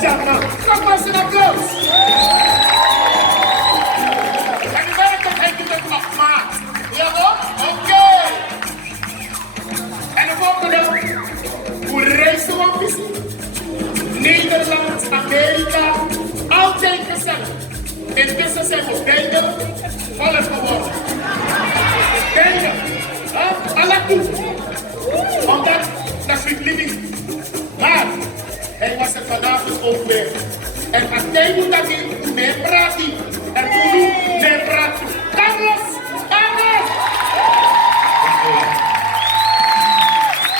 Jackman. Kom maar eens een applaus. En die werkt heeft u het nog maat. Ja toch? Oké. En de volgende. Hoe reizen we misschien? Nederland, Amerika, altijd gezellig. Intussen zijn we beide volk geworden. Beide. Alle toe. Omdat, dat is living. Maar, hij was er vanavond ook weer. En als hij moet dat niet, meer praat hij. En toen meer praat hij. Carlos! Carlos!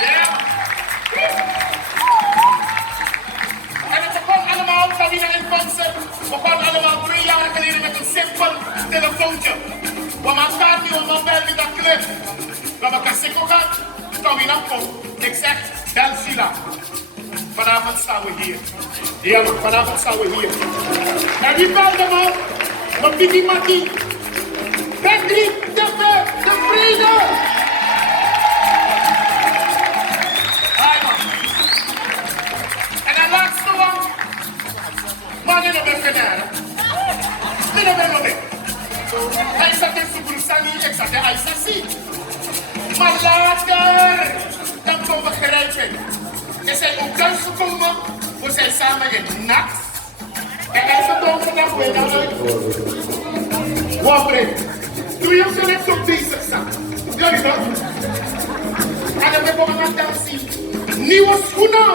Ja. En het begon allemaal, Sabina en Ponce, begon allemaal 3 jaar geleden met een simpel telefoontje. We maken niet om bel met dat club. We hebben Kaseko gehad, Sabina komt. Ik zeg, bel Sheila. Vanavond staan we hier. Ja, vanavond staan we hier. En wie belde me? Mijn Bibi Mati. Patrick de Vrede. Hi man. En de laatste one. Man in de bevenaar. Binnen ben ik. Hij zat in Subrusani, ik zat in ICC. Maar later, dan komen we grijpen. Er zijn ook thuis gekomen, we zijn samen in NAX. En hij is het ook vanaf weer naar uit. Wapre, toen je zo net zo bezig zat. Jullie toch? En dan hebben we gaan dan zien. Nieuwe schoenen.